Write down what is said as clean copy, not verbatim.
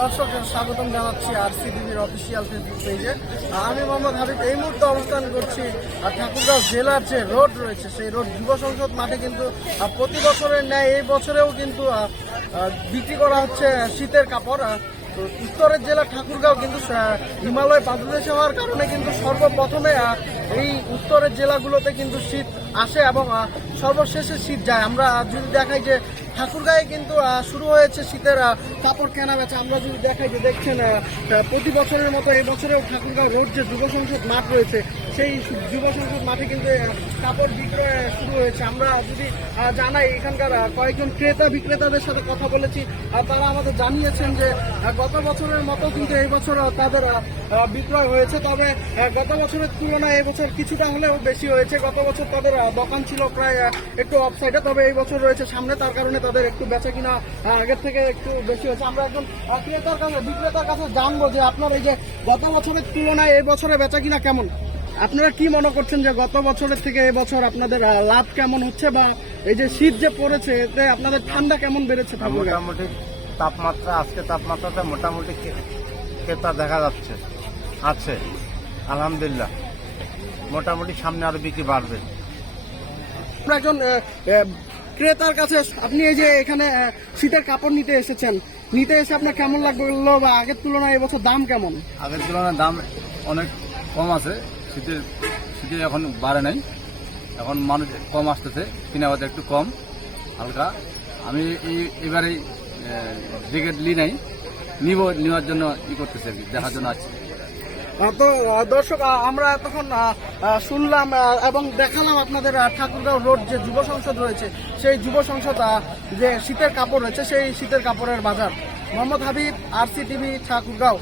দর্শক স্বাগতম জানাচ্ছি আরসিটিভির অফিসিয়াল ফেসবুক পেজে। আমি মোহাম্মদ হাবিব এই মুহূর্তে অবস্থান করছি ঠাকুরগাঁও জেলার যে রোড রয়েছে সেই রোড যুব সংসদ মাঠে কিন্তু প্রতি বছরের ন্যায় এই বছরেও কিন্তু বিক্রি করা হচ্ছে শীতের কাপড়। তো উত্তরের জেলা ঠাকুরগাঁও কিন্তু হিমালয় পাদদেশে হওয়ার কারণে কিন্তু সর্বপ্রথমে এই উত্তরের জেলাগুলোতে কিন্তু শীত আসে এবং সর্বশেষে শীত যায়। আমরা যদি দেখাই যে ঠাকুরগাঁয়ে কিন্তু শুরু হয়েছে শীতের কাপড় কেনা বেচা। আমরা যদি দেখাই যে দেখছেন প্রতি বছরের মতো এই বছরেও ঠাকুরগাঁও রোড যে যুব সংসদ মাঠ রয়েছে সেই যুব সংসদ মাঠে কিন্তু কাপড় বিক্রয় শুরু হয়েছে। আমরা যদি জানাই এখানকার কয়েকজন ক্রেতা বিক্রেতাদের সাথে কথা বলেছি, তারা আমাদের জানিয়েছেন যে গত বছরের মতো কিন্তু এই বছর তাদের বিক্রয় হয়েছে, তবে গত বছরের তুলনায় এই বছর কিছুটা হলেও বেশি হয়েছে। গত বছর তাদের দোকান ছিল প্রায় একটু অফসাইডে, তবে এই বছর রয়েছে সামনে, তার কারণে তাদের একটু বেচা কিনা আগের থেকে একটু বেশি হয়েছে। আমরা একজন বিক্রেতার কাছে জানবো যে আপনার এই যে গত বছরের তুলনায় এই বছরে বেচা কিনা কেমন, আপনারা কি মনে করছেন যে গত বছরের থেকে এবছর আপনাদের লাভ কেমন হচ্ছে, বা এই যে শীত যে পড়েছে এতে আপনাদের ঠান্ডা কেমন বেড়েছে? মোটামুটি তাপমাত্রা আজকে তাপমাত্রাটা মোটামুটি ক্রেতা দেখা যাচ্ছে আছে, আলহামদুলিল্লাহ। মোটামুটি সামনে আরো বিক্রি বাড়বে। আমরা একজন ক্রেতার কাছে, আপনি এই যে এখানে শীতের কাপড় নিতে এসেছেন, নিতে এসে আপনার কেমন লাগলো বা আগের তুলনায় এবছর দাম কেমন? আগের তুলনায় দাম অনেক কম আছে, শীতের এখন বাড়ে নাই, এখন মানুষ কম আসতেছে, কিনা বাজার একটু কম হালকা। আমি এবারে জ্যাকেট লি নাই, নেওয়ার জন্য করতেছি আর কি, দেখার জন্য আছি। তো দর্শক, আমরা তখন শুনলাম এবং দেখালাম আপনাদের ঠাকুরগাঁও রোড যে যুব সংসদ রয়েছে সেই যুব সংসদ যে শীতের কাপড় রয়েছে সেই শীতের কাপড়ের বাজার। মোহাম্মদ হাবিব, আরসিটিভি, ঠাকুরগাঁও।